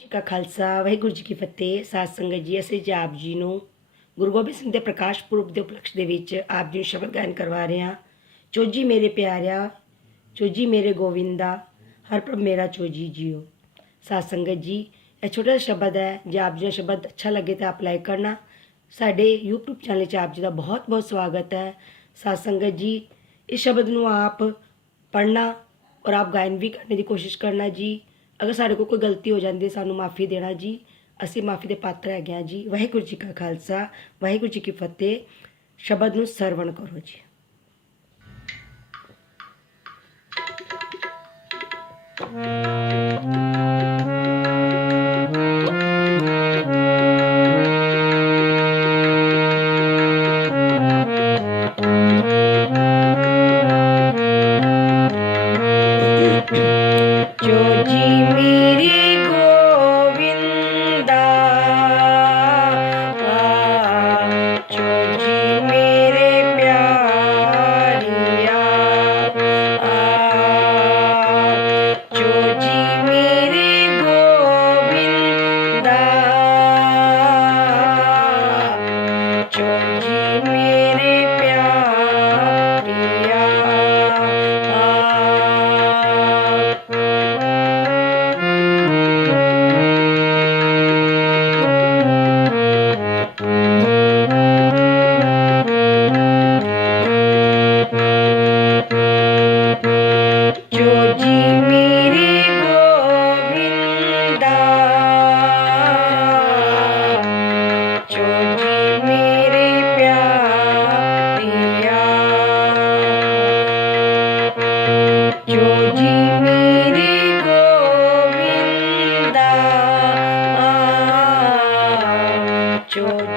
ਜੀ ਕਾ ਖਾਲਸਾ, ਵਾਹਿਗੁਰੂ ਜੀ ਕੀ ਫਤਿਹ। ਸਾਧ ਸੰਗਤ ਜੀ, ਅਸੀਂ ਜੀ ਆਪ ਜੀ ਨੂੰ ਗੁਰੂ ਗੋਬਿੰਦ ਸਿੰਘ ਦੇ ਪ੍ਰਕਾਸ਼ ਪੁਰਬ ਦੇ ਉਪਲਕਸ਼ ਦੇ ਵਿੱਚ ਆਪ ਜੀ ਨੂੰ ਸ਼ਬਦ ਗਾਇਨ ਕਰਵਾ ਰਹੇ ਹਾਂ। ਚੋਜੀ ਮੇਰੇ ਪਿਆਰਿਆ, ਚੋਜੀ ਮੇਰੇ ਗੋਵਿੰਦਾ, ਹਰ ਪ੍ਰਭ ਮੇਰਾ ਚੋਜੀ ਜੀਓ। ਸਾਧ ਸੰਗਤ ਜੀ, ਇਹ ਛੋਟਾ ਜਿਹਾ ਸ਼ਬਦ ਹੈ, ਜੇ ਆਪ ਜੀ ਨੂੰ ਸ਼ਬਦ ਅੱਛਾ ਲੱਗੇ ਤਾਂ ਆਪ ਲਾਈਕ ਕਰਨਾ। ਸਾਡੇ YouTube ਚੈਨਲ 'ਚ ਆਪ ਜੀ ਦਾ ਬਹੁਤ ਬਹੁਤ ਸਵਾਗਤ ਹੈ। ਸਾਧ ਸੰਗਤ ਜੀ, ਇਸ ਸ਼ਬਦ ਨੂੰ ਆਪ ਪੜ੍ਹਨਾ ਔਰ ਆਪ ਗਾਇਨ ਵੀ ਕਰਨ ਦੀ ਕੋਸ਼ਿਸ਼ ਕਰਨਾ ਜੀ। ਅਗਰ ਸਾਡੇ ਕੋਲ ਕੋਈ ਗਲਤੀ ਹੋ ਜਾਂਦੀ ਸਾਨੂੰ ਮਾਫੀ ਦੇਣਾ ਜੀ। ਅਸੀਂ ਮਾਫੀ ਦੇ ਪਾਤਰ ਹੈਗੇ ਹਾਂ ਜੀ। ਵਾਹਿਗੁਰੂ ਜੀ ਕਾ ਖਾਲਸਾ, ਵਾਹਿਗੁਰੂ ਜੀ ਕੀ ਫਤਿਹ। ਸ਼ਬਦ ਨੂੰ ਸਰਵਣ ਕਰੋ ਜੀ ਜੋ। Joe.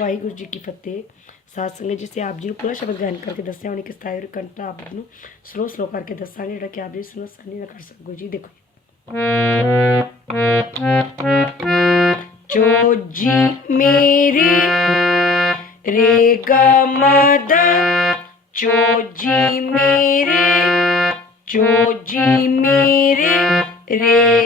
ਵਾਹਿਗੁਰੂ ਜੀ ਕੀ ਫਤਿਹ। ਸਾਧ ਸੰਗਤ ਜੀ ਸੇ ਆਪ ਜੀ ਨੂੰ ਪੂਰਾ ਸ਼ਬਦ ਗਾਇਨ ਕਰਕੇ ਦੱਸਿਆ, ਉਹਨੇ ਕਿਸ ਤਾਇਰ ਕੰਟਾ ਆਪ ਨੂੰ ਸਲੋ ਸਲੋ ਕਰਕੇ ਦੱਸਾਂਗੇ, ਜਿਹੜਾ ਕਿ ਆਪ ਜੀ ਸੁਣੋ ਸਾਨੀ ਨਾ ਕਰ ਸਕੋ। ਜੀ, ਦੇਖੋ ਜੋ। ਜੀ ਮੇਰੇ ਰੇ ਗ ਮਦ। ਚੋ ਜੀ ਮੇਰੇ ਚੋ ਜੀ ਮੇਰੇ ਰੇ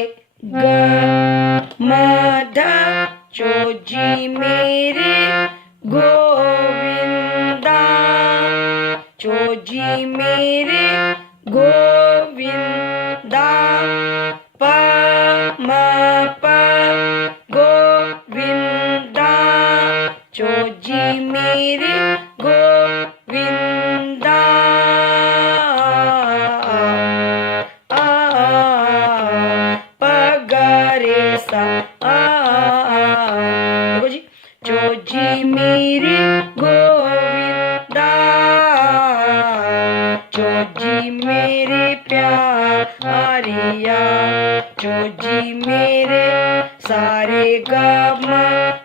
ਜੀ ਮੇਰੇ ਸਾਰੇ ਗਮ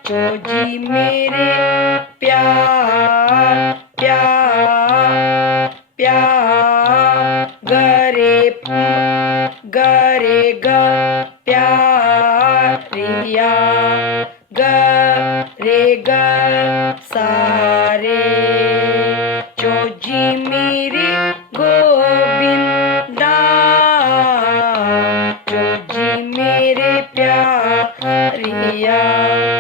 ਚੋ ਜੀ ਮੇਰੇ ਪਿਆਰ ਪਿਆਰ ਪਿਆਰ, ਗਰੇ ਗਰੇ ਗ ਪਿਆਰਿਆ ਗ ਰੇ ਗ ਸਾਰੇ। Ria, Ria.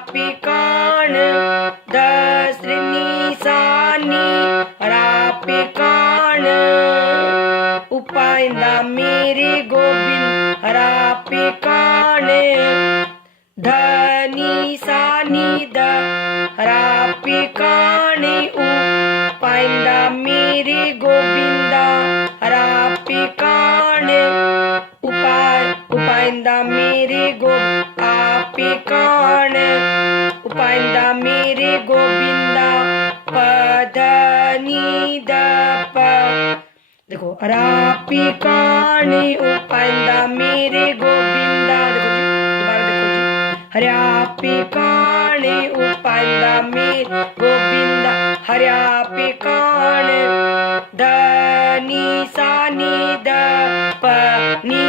रापिकाण दसरिनी सानी रापिकाण उपायंदा मेरे गोविंद रापिकाण धनी सानी द रापिकाण उपायंदा मेरे गोविंदा रापिकाण उपाय उपायंदा मेरे गो आप ਉਪਾਇੰਦਾ ਮੇਰੇ ਗੋ ਆਪੀ ਕਾਣ ਉਪਾਇੰਦਾ ਮੇਰੇ ਗੋਬਿੰਦਾ ਪਦਨੀ ਦ ਪ ਦੇਖੋ ਅਰਾਪੀ ਕਾਣੀ ਉਪਾਇੰਦਾ ਮੇਰੇ ਗੋਬਿੰਦਾ ਦੇਖੋ ਜੀ ਦੁਬਾਰਾ ਦੇਖੋ ਜੀ ਹਰਿਆਪੀ ਕਾਣੀ ਉਪਾਇੰਦਾ ਮੇਰੇ ਗੋਬਿੰਦਾ ਹਰਿਆਪੀ ਕਾਣ ਦਨੀ ਸਾਨੀ ਦ ਪ ਨੀ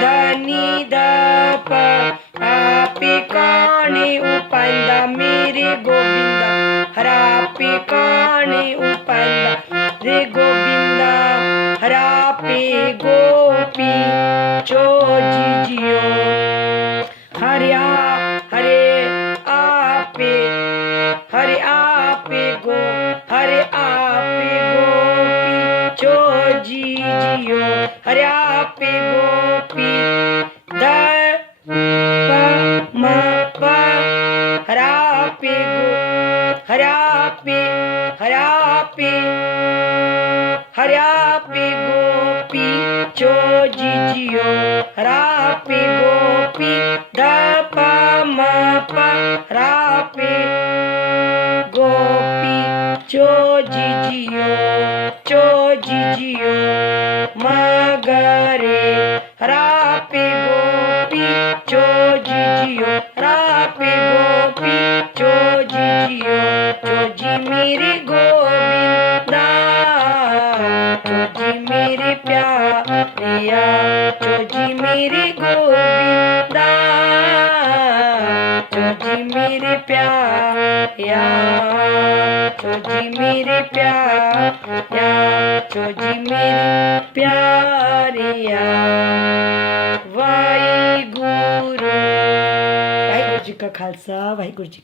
ਦਨੀ ਦ ਪ ਆਪੀ ಕಾಣಿ ಉಪಂದ ಮೀರಿ ಗೋವಿಂದ ಹರಾಪಿ ಕಾಣಿ ಉಪಂದ ರೇ ಗೋವಿಂದ ಹರಾಪಿ ಗೋಪಿ ಜೋ ಜಿಜಿಯೋ Harapi Harapi Harapi Harapi Gopi Choji Jiyo Harapi Gopi Dapa Mapa. Harapi Gopi Choji Jiyo Choji Jiyo Magare Harapi Gopi. gopi, Giorgio, rapi gopi, Giorgio, di miri govinda, di miri pyariya, di miri govinda, di miri pyariya, di miri pyariya, di miri pyariya. ਕਾ ਖਾਲਸਾ ਵਾਹਿਗੁਰੂ ਜੀ ਕੀ